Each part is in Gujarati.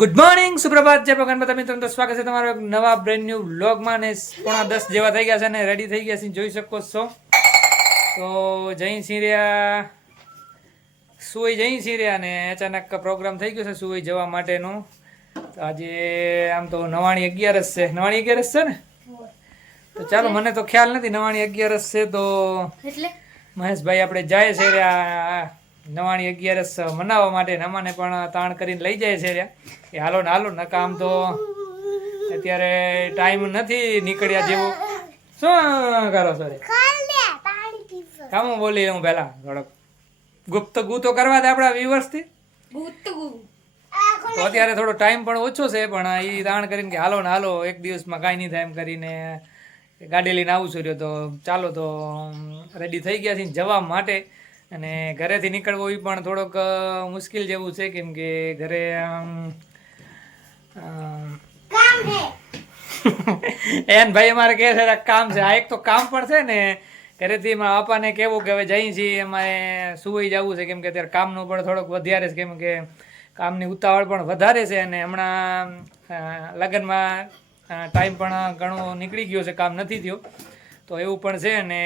ગુડ મોર્નિંગ, સુપ્રભાત, જય ભગવાન બધા મિત્રો, સ્વાગત છે તમારો એક નવા બ્રેન્ડ ન્યુ વ્લોગમાં. ને 9:30 જેવા થઈ ગયા છે ને રેડી થઈ ગયા છે, જોઈ શકો છો. તો જઈ સિરિયા સુઈ જઈ સિરિયા ને અચાનક પ્રોગ્રામ થઈ ગયો છે સુઈ જવા માટેનો. તો આજે આમ તો 9:11 છે, 9:11 છે ને. તો ચાલો, મને તો ખ્યાલ નથી 9:11 છે. તો એટલે મહેશભાઈ આપણે જાય છે રહ્યા 9:11 મનાવવા માટે. અમાને પણ તાણ કરીને લઈ જાય છે રહ્યા કે હાલો ને હાલો, નકા આમ તો અત્યારે ટાઈમ નથી નીકળ્યા જેવો. શું કરો છો રે? કામ બોલી હું પેલા થોડોક ગુપ્ત ગૂતો કરવા દે આપણા વ્યુઅર્સથી. તો અત્યારે થોડો ટાઈમ પણ ઓછો છે, પણ એ તાણ કરીને કે હાલો ને હાલો, એક દિવસમાં કાંઈ નહીં થાય એમ કરીને ગાડી લઈને આવું છું રહ્યો. તો ચાલો, તો રેડી થઈ ગયા છીએ જવા માટે. અને ઘરેથી નીકળવો એ પણ થોડોક મુશ્કેલ જેવું છે, કેમ કે ઘરે એન ભાઈ અમારે કહે છે કામ છે. આ એક તો કામ પણ છે ને, ઘરેથી મારા બાપાને કહેવું કે હવે જઈ છીએ અમારે સુઈ જવું છે, કેમ કે અત્યારે કામનું પણ થોડોક વધારે છે, કેમ કે કામની ઉતાવળ પણ વધારે છે. અને હમણાં લગ્નમાં ટાઈમ પણ ઘણો નીકળી ગયો છે, કામ નથી થયો, તો એવું પણ છે. અને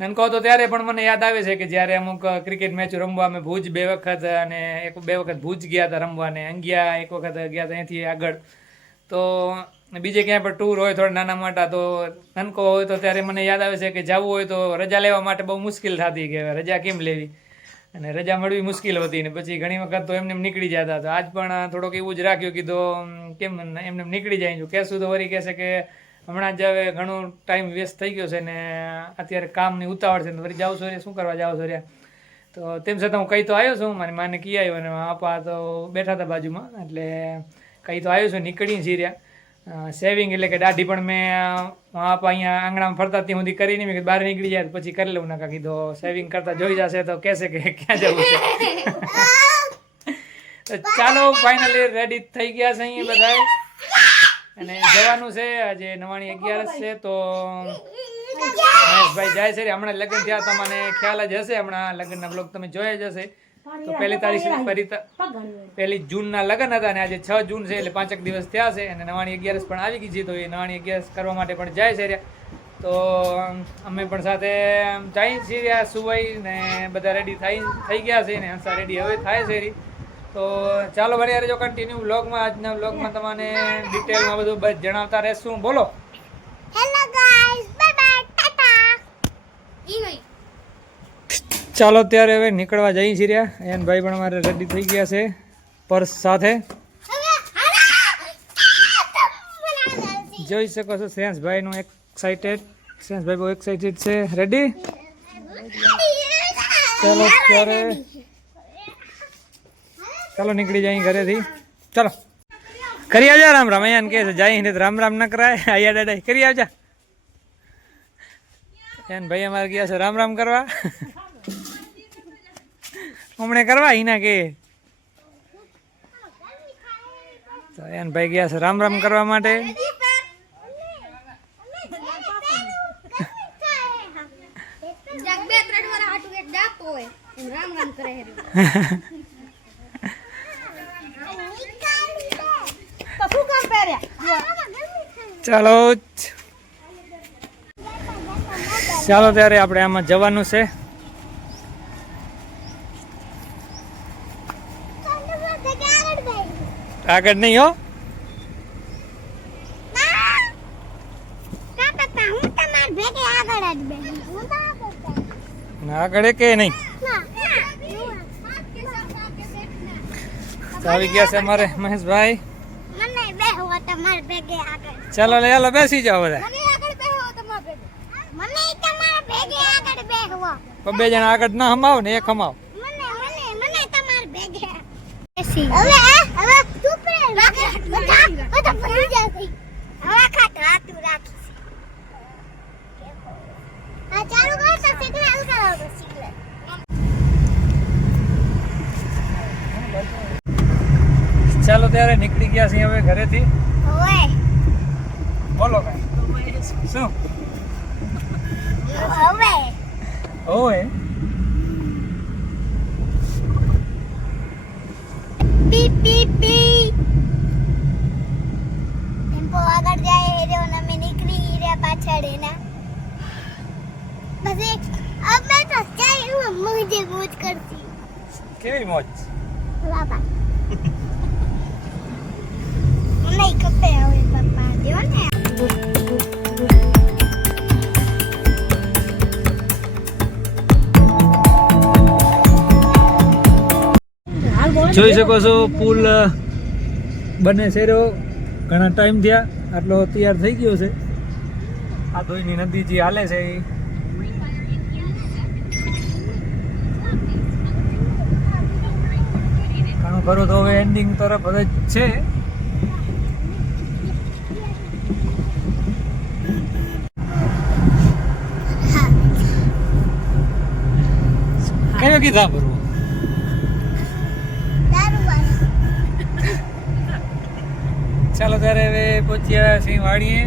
નનકો તો ત્યારે પણ મને યાદ આવે છે કે જ્યારે અમુક ક્રિકેટ મેચ રમવા અમે ભુજ 2 વખત અને 2 વખત ભુજ ગયા હતા રમવાને, અંગિયા 1 વખત ગયા હતા અહીંથી આગળ. તો બીજે ક્યાંય પણ ટૂર હોય થોડા નાના મોટા, તો નનકો હોય તો ત્યારે મને યાદ આવે છે કે જવું હોય તો રજા લેવા માટે બહુ મુશ્કેલ થતી, કે રજા કેમ લેવી, અને રજા મળવી મુશ્કેલ હતી. ને પછી ઘણી વખત તો એમને નીકળી જતા. તો આજ પણ થોડોક એવું જ રાખ્યું, કીધું કેમ એમને નીકળી જાય. જો કહેશું તો વળી કહેશે કે હમણાં જ હવે ઘણો ટાઈમ વેસ્ટ થઈ ગયો છે ને અત્યારે કામની ઉતાવળ છે ને વળી જાઉં છો રે, શું કરવા જાઉં છો રે. તો તેમ છતાં હું કહી તો આવ્યો છું, મારી માને કહી આવ્યો, અને આપા તો બેઠા હતા બાજુમાં, એટલે કહી તો આવ્યો છું. નીકળીને જીર્યા સેવિંગ એટલે કે દાઢી પણ મેં આપા અહીંયા આંગણામાં ફરતા ત્યાં સુધી કરી નહીં. મેં બહાર નીકળી જાય તો પછી કરી લઉં. નાકા કીધો સેવિંગ કરતા જોઈ જશે તો કહેશે કે ક્યાં જવું છે. તો ચાલો, ફાઇનલી રેડી થઈ ગયા છે અહીંયા બધા, અને જવાનું છે. આજે 9:11 છે. તો મહેશભાઈ જાય છે. હમણાં લગ્ન થયા, તમને ખ્યાલ જ હશે, હમણાં લગ્નના બ્લોગ તમે જોયા જ હશે. તો 1 જૂનના લગ્ન હતા, અને આજે 6 જૂન છે, એટલે 5 દિવસ થયા છે. અને 9:11 પણ આવી ગઈ છે, તો એ 9:11 કરવા માટે પણ જાય છે. તો અમે પણ સાથે જઈ છીએ સુવાઈ ને બધા રેડી થઈ ગયા છે, ને હંસા રેડી હવે થાય છે. તો ચાલો ભલે યાર, જો કન્ટિન્યુ વ્લોગમાં, આજના વ્લોગમાં તમને ડિટેલમાં બધું જણાવતા રહેશું. બોલો. Hello guys, bye bye, Tata. ચાલો ત્યારે હવે નીકળવા જઈ છીએ રહ્યા. એન ભાઈ પણ અમારે રેડી થઈ ગયા છે પર્સ સાથે. જોઈ શકો છો શ્રેયાંશભાઈ નું એક્સાઇટેડ. શ્રેયાંશભાઈ બહુ એક્સાઇટેડ છે. રેડી? ચાલો ત્યારે ચાલો નીકળી જાય ઘરેથી. ચાલો કરી આવજા રામ રામ. અહીંયા કે છે જાય રામ રામ ન કરાય. અહીંયા દાદા કરી આવજા. એન ભાઈ અમારે ગયા છે રામ રામ કરવા. હમણે કરવા એના કે તો એન ભાઈ ગયા છે રામ રામ કરવા માટે. ચાલો ચાલો ત્યારે આપણે આમાં જવાનું છે. આગળ નહીં હો, આગળ કે નહીં. આવી ગયા છે અમારે મહેશભાઈ. ચાલો ચાલો બેસી જાઓ બધા. 2 જણા આગળ ના હમાવો ને એક હમાવો. ચાલો ત્યારે નીકળી ગયા છીએ હવે ઘરેથી. બોલો કઈ શું હવે પી પી પી ટેમ્પો આગળ જાય હેરો ને અમે નીકળી રહ્યા પાછળ એના બસ अब मैं तो चाहे हूँ मुझे मोज करती કેવી મોજ बाबा नहीं कपे હવે પપ્પા દેવો ને જોઈ શકો છો પુલ બને છે રહ્યો ઘણા ટાઈમ થયા આટલો તૈયાર થઈ ગયો છે આ ધોઈની નદી જે હાલે છે એ ઘણું ખરું તો હવે એન્ડિંગ તરફ જ છે કયો કીધા ભરવું ચાલો ત્યારે હવે પહોંચ્યા સિંહ વાડીએ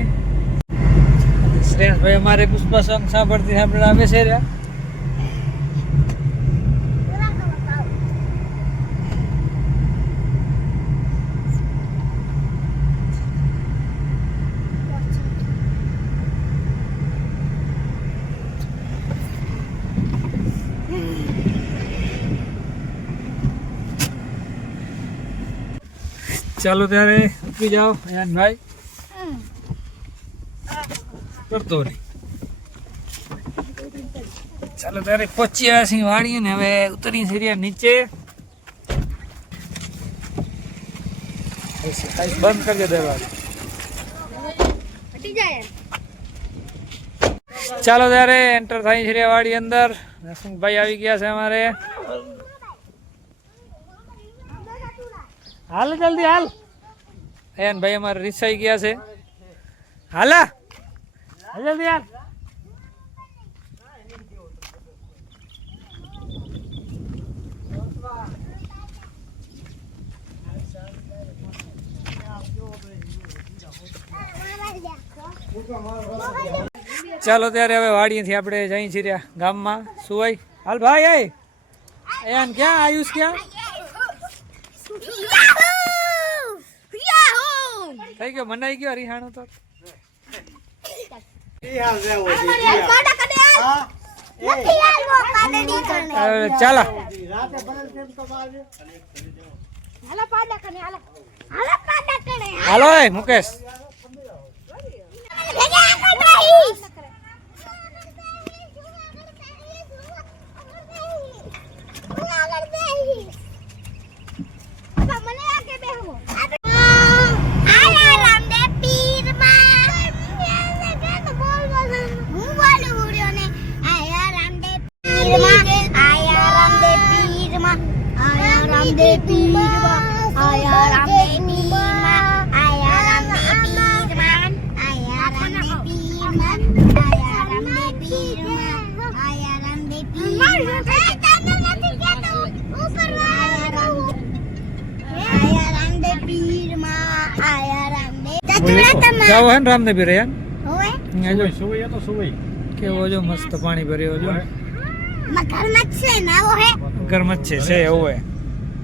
શ્રેયસભાઈ અમારે પુષ્પા સોંગ સાંભળતી સાંભળાવે છે રહ્યા ચાલો ત્યારે ઉતરી જાઓ ભાઈ કરતો નહીં ચાલો ત્યારે પહોંચ્યા સિંહ વાળીએ ને હવે ઉતરી સિરિયા નીચે બંધ કરી દે દરવાજો ચાલો ત્યારે એન્ટર થાય સિરિયા વાડી અંદર નરસિંહભાઈ આવી ગયા છે અમારે હાલ જલ્દી હાલ એન ભાઈ અમારે રીસાઈ ગયા છે હાલા જલ્દી હાલ ચાલો ત્યારે હવે વાડીએથી આપણે જઈ છીએ ગામમાં સુવાઈ હાલ ભાઈ એન ક્યાં આયુષ ક્યાં થઈ ગયો મનાઈ ગયો હરિહાણું તો ચાલો હાલો મુકેશ જાઓ હે રામને ભી રે જો સુવઈ તો સુવઈ કેવો જો મસ્ત પાણી ભર્યો જો મગરમચ્છ છે નાવો હે મગરમચ્છ છે એવું હે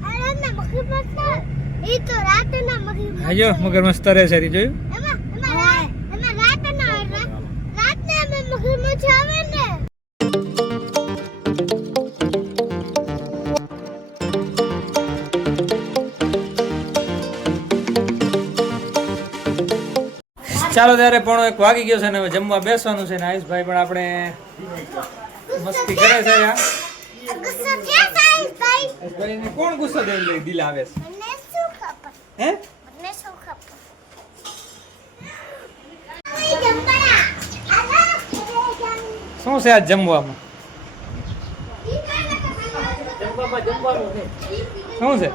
અરે ના મગરમચ્છ ઈ તો રાતના મગરમચ્છ આજો મગરમચ્છ તરે છે જોયું એમાં રાતના મગરમચ્છ આવે ને ચાલો ત્યારે પણ 1 વાગી ગયો છે ને હવે જમવા બેસવાનું છે ને આયુષભાઈ પણ આપણે મસ્તી કરે છે યાર ગુસ્સો છે ભાઈ આયુષભાઈને કોણ ગુસ્સો દઈને દિલ આવે છે મને શું ખબર હે મને શું ખબર ઓય જંબા શું છે આજ જમવામાં શું છે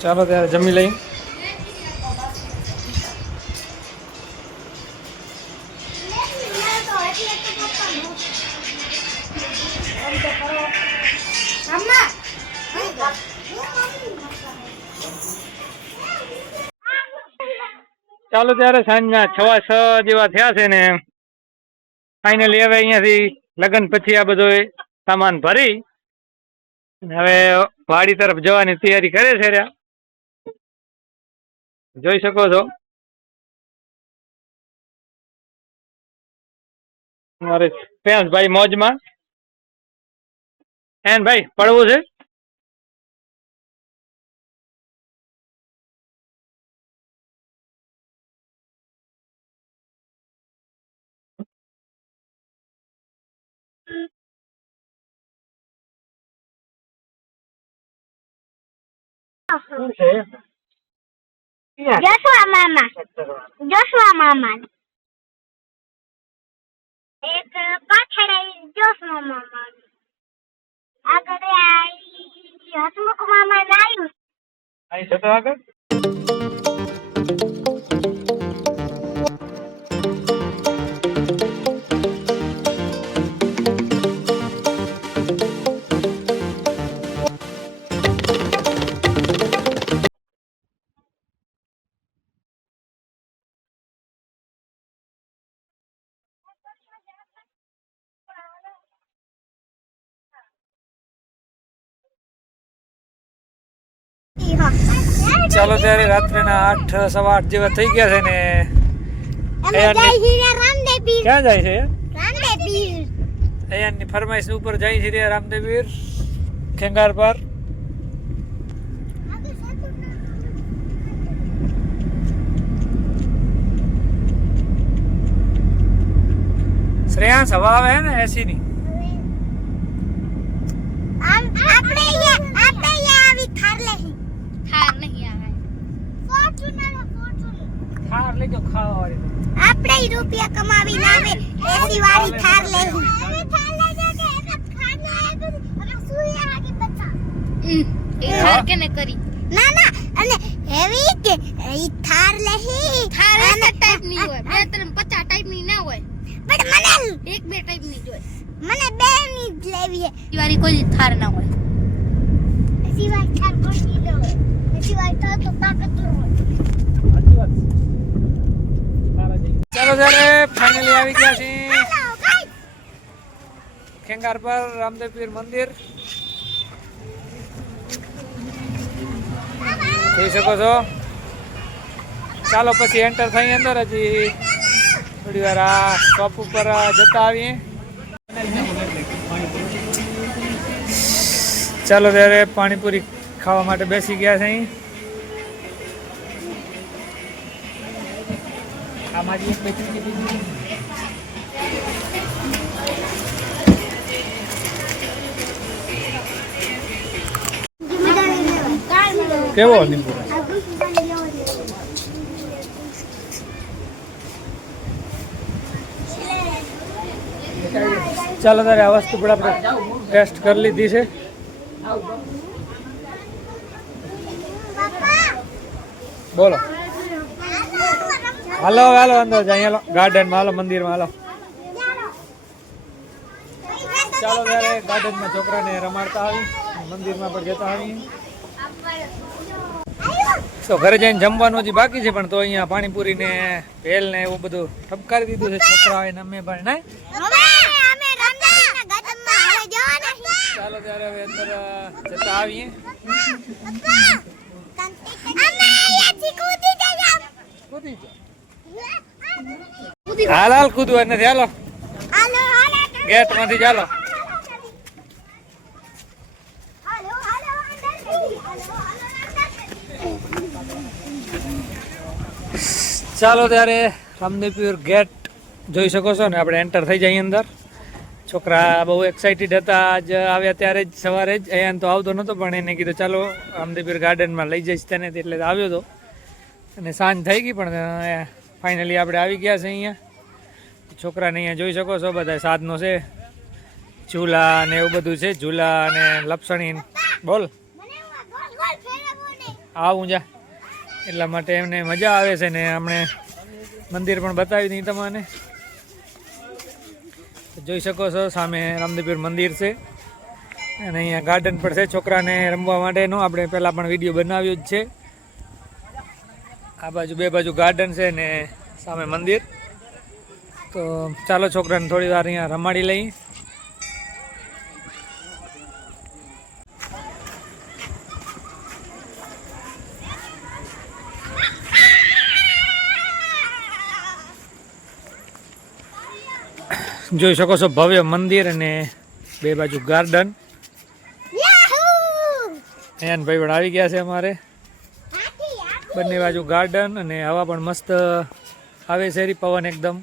ચાલો ત્યારે જમી લઈ ચાલો ત્યારે સાંજના 6:15 જેવા થયા છે ને ફાઇનલી હવે અહીંયાથી લગ્ન પછી આ બધો સામાન ભરી હવે વાડી તરફ જવાની તૈયારી કરે છે રહ્યા. જોઈ શકો છો મારે ફેન્સ ભાઈ મોજમાં. એન ભાઈ પડવું છે. જોશવા મામા એક પાછળ જોશવા મામા આગળ હસમુખ મામા આવ્યું. અહીં જતો આગળ ચાલો ત્યારે રાત્રેના 8 સવા 8 જેવા થઈ ગયા છે ને ક્યાં જાય છે અયાનની ફરમાઈશ ઉપર જાય છે રામદેવીર ખેંગાર પર. શ્રેયાંશ હવા આવે છે ને એસી ની. થાર લેજો ખાવા વાળી. આપણે રૂપિયા કમાવી લાવે એસી વાળી થાર લેવી. થાર લેજો કે એના ખાના આવે અને સુયા આગે બચ્ચા એ થાર કેને કરી ના ના અને હેવી કે ઈ થાર લેહી થાર એક ટાઈપ ની હોય બે ત્રણ 50 ટાઈપ ની ના હોય બટ મને એક બે ટાઈપ ની જ હોય મને બે ની જ લેવી હે. દિવાળી કોઈ થાર ના હોય એસી વાળી થાર કોઈ ની લે હોય એસી વાળી થાર તો તાકાત હોય. ચાલો ત્યારે ફાઇનલી આવી ગયા છે હાલો ગાઈસ ખેંગાર પર રામદેવ પીર મંદિર. જોઈ શકો છો. ચાલો પછી એન્ટર થઈ અંદર. હજી થોડી વાર આ શોપ ઉપર જતા આવીએ. ચાલો ત્યારે પાણીપુરી ખાવા માટે બેસી ગયા છે અહીં. આમાંથી એક બેઠી કેવો લીંબુ? ચાલો તારે આ વસ્તુ પણ આપણે ટેસ્ટ કરી લીધી છે. બોલો હાલો હાલો અંદર જાય. હાલો ગાર્ડનમાં હાલો મંદિરમાં હાલો. ચાલો ત્યારે ગાર્ડનમાં છોકરાને રમાડતા આવી મંદિરમાં પણ જતા આવી. તો ઘરે જઈને જમવાનું હજી બાકી છે પણ તો અહીંયા પાણીપુરી ને ભેલ ને એવું બધું ઠપકારી દીધું છે છોકરાઓ ને અમે પણ નહીં. ચાલો ત્યારે હવે અંદર જતા આવીએ. હાલ હાલ કૂદવા નથી. હાલો ગેટ માંથી ચાલો. ચાલો ત્યારે રામદેવપીર ગેટ જોઈ શકો છો ને આપણે એન્ટર થઈ જાય અંદર. છોકરા બહુ એક્સાઇટેડ હતા આજ આવ્યા ત્યારે જ સવારે જ. અહીંયા તો આવતો નહોતો પણ એને કીધું ચાલો રામદેવપીર ગાર્ડનમાં લઈ જઈશ તેને એટલે આવ્યો હતો અને સાંજ થઈ ગઈ પણ ફાઇનલી આપણે આવી ગયા છે અહીંયા. છોકરાને અહીંયા જોઈ શકો છો બધા સાધનો છે ઝૂલા ને એવું બધું છે. ઝૂલા અને લપસણી બોલ આવું જા એટલા માટે એમને મજા આવે છે ને અમને મંદિર પણ બતાવી દઈ તમને. જોઈ શકો છો સામે રામદેવપીર મંદિર છે અને અહીંયા ગાર્ડન પણ છે છોકરાને રમવા માટેનું. આપણે પહેલાં પણ વિડીયો બનાવ્યો જ છે. આ બાજુ બે બાજુ ગાર્ડન છે ને સામે મંદિર. તો ચાલો છોકરાને થોડી વાર અહીંયા રમાડી લઈએ. જોઈ શકો છો ભવ્ય મંદિર અને બે બાજુ ગાર્ડન. એન ભાઈ પણ આવી ગયા છે અમારે. બંને બાજુ ગાર્ડન અને હવા પણ મસ્ત આવે છે. પવન એકદમ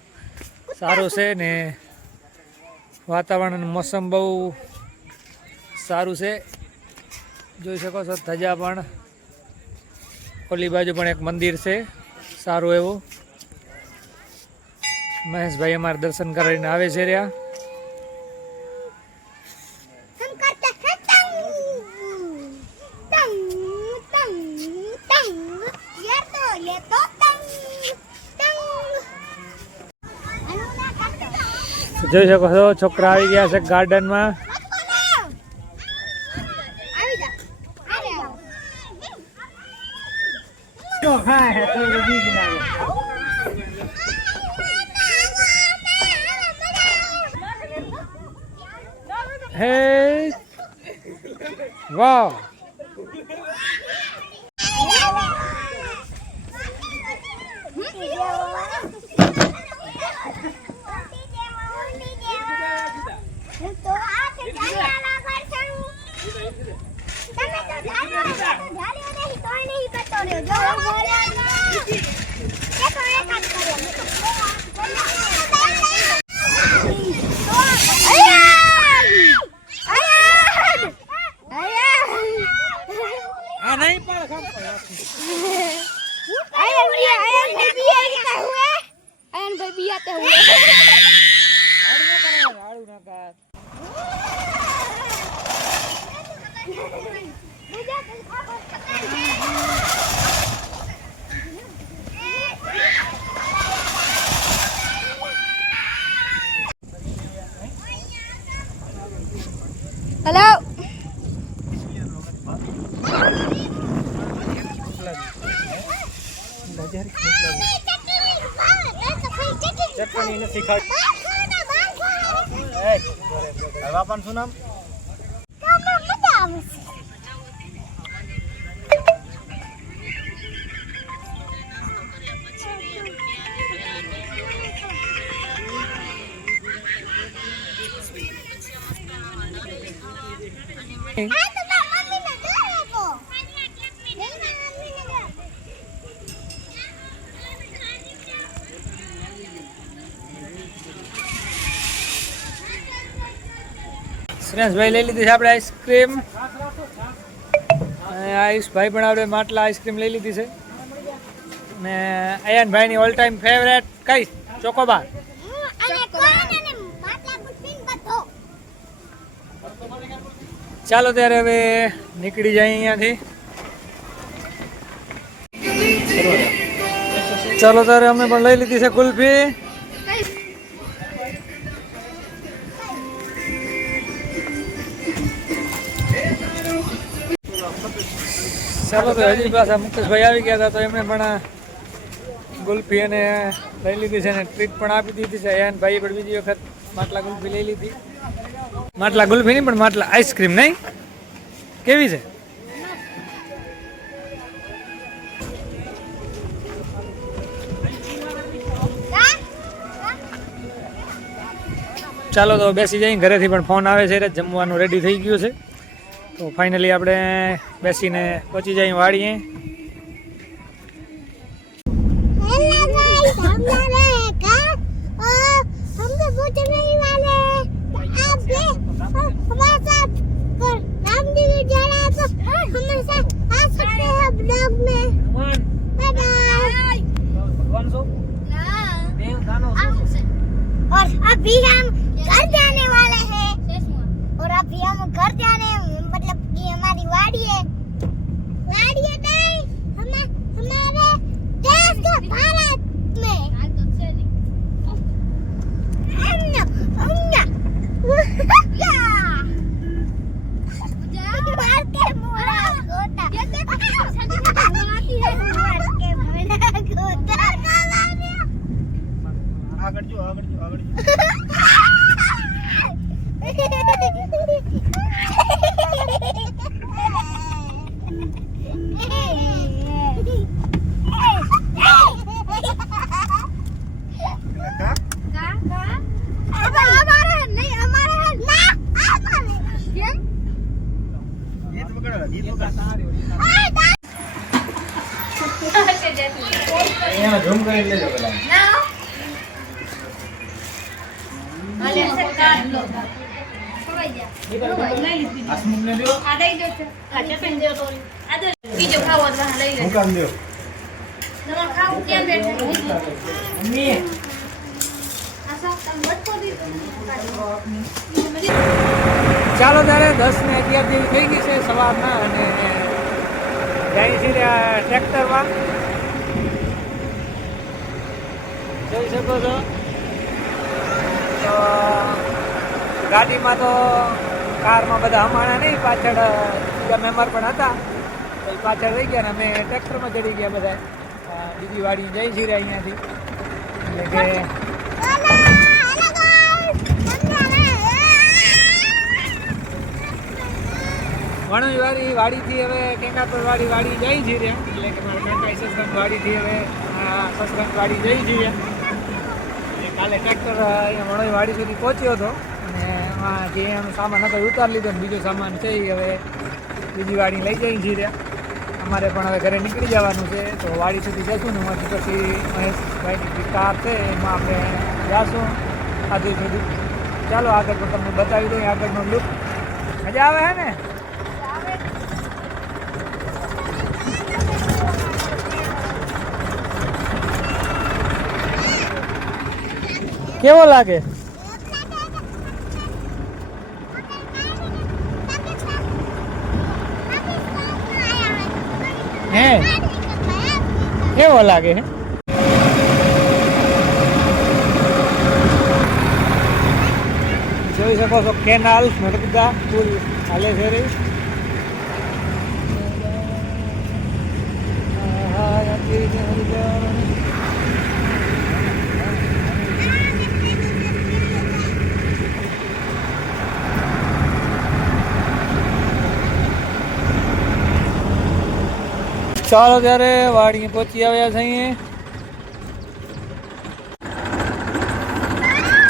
સારો છે ને વાતાવરણ મોસમ બહુ સારું છે. જોઈ શકો છો ધજા પણ. ઓલી બાજુ પણ એક મંદિર છે સારું એવું. મહેશભાઈ અમારે દર્શન કરીને આવે છે રહ્યા. જોઈ શકો છો છોકરા આવી ગયા છે ગાર્ડનમાં. હે વાહ હેલો શું નામ? સુરેશભાઈ લઈ લીધી છે આપણે આઈસ્ક્રીમ. આયુષભાઈ પણ આપણે માટલા આઈસ્ક્રીમ લઈ લીધી છે. ને અયાનભાઈની ઓલ ટાઈમ ફેવરેટ કઈ ચોકોબાર. ચાલો ત્યારે હવે નીકળી જાય અહીંયાથી. ચાલો ત્યારે અમે પણ લઈ લીધી છે કુલ્ફી. ચાલો તો હજી પાછા મુકેશભાઈ આવી ગયા હતા તો એમણે પણ ગુલ્ફી અને લઈ લીધી છે અને ટ્રીટ પણ આપી દીધી છે. અયાન ભાઈ પણ બીજી વખત માટલા ગુલ્ફી લઈ લીધી. માટલા ગુલ્ફી નહીં પણ માટલા આઈસ્ક્રીમ નહીં. કેવી છે? ચાલો તો બેસી જઈએ. ઘરેથી પણ ફોન આવે છે. જમવાનું રેડી થઈ ગયું છે તો ફાઇનલી આપણે બેસીને પહોંચી જઈએ વાડીએ. और अभी हम घर जाने वाले हैं और अभी हम घर जाने मतलब कि हमारी वाड़ी है नहीं हमारे देश का भारत में આગળ જો અહીંયા ઝૂમ કરી લેજો પેલા. હસમુખને દો. બીજો ખાવો તો લઈ લે. હું કામ દો. તમારે ખાવું કેમ બેઠા મમ્મી. ચાલો ત્યારે 10 ને 11 જેવી થઈ ગઈ છે સવારના અને જાય છે ટ્રેક્ટરમાં જોઈ શકો છો. તો ગાડીમાં તો કારમાં બધા હમાણા નહીં, પાછળ બીજા મેમ્બર પણ હતા તો એ પાછળ રહી ગયા ને અમે ટ્રેક્ટરમાં ચડી ગયા બધા. બીજી વાડી જઈ છીએ અહીંયાથી એટલે કે વણોઈ વાડીથી હવે કેંગાપર વાડી જઈ છીએ એટલે કે મારા કાકા સસરાની વાડીથી હવે સસરાની વાડી જઈ છીએ. કાલે ટ્રેક્ટર અહીંયા વણોઈ વાડી સુધી પહોંચ્યો હતો અને એમાં જે એનો સામાન હતો એ ઉતારી લીધો ને બીજો સામાન છે એ હવે બીજી વાડી લઈ જઈ છીએ. અમારે પણ હવે ઘરે નીકળી જવાનું છે તો વાડી સુધી જશું ને એમાંથી પછી મહેશભાઈની જે કાર છે એમાં આપણે જઈશું આજે સુધી. ચાલો આગળ પણ તમને બતાવી દઈએ આગળનો લુક. મજા આવે હે ને? કેવો લાગે? હે કેવો લાગે હે? જોઈ શકો છો કેનાલ નર્મદા પુલ હાલે છે રે. ચાલો ત્યારે વાડીએ પહોંચી આવ્યા છે અહીંયા.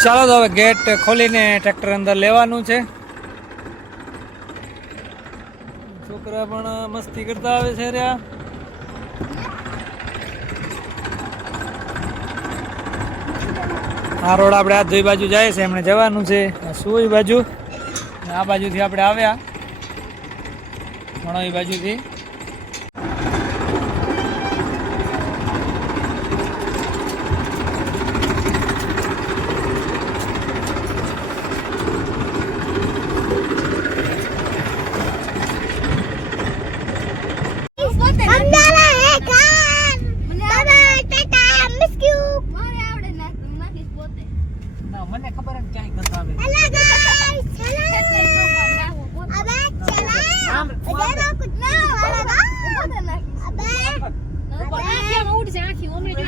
ચાલો તો હવે ગેટ ખોલીને ટ્રેક્ટર અંદર લેવાનું છે. છોકરા પણ મસ્તી કરતા આવે છે રહ્યા. આ રોડ આપણે આ દોઈ બાજુ જાય છે, એમણે જવાનું છે સુઈ બાજુ. આ બાજુથી આપણે આવ્યા વણોઈ બાજુથી. મને ખબર જ ક્યાંય ગંધ આવે.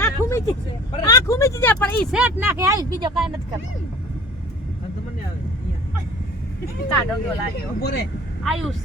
આખું મીચી જાય પણ ઈ સેટ નાખે આયુષ બીજો કાંઈ નથી કરતો. ગંધ મને આવે અહીંયા. કાઢો ગયો લાગ્યો ઉભો રે આયુષ.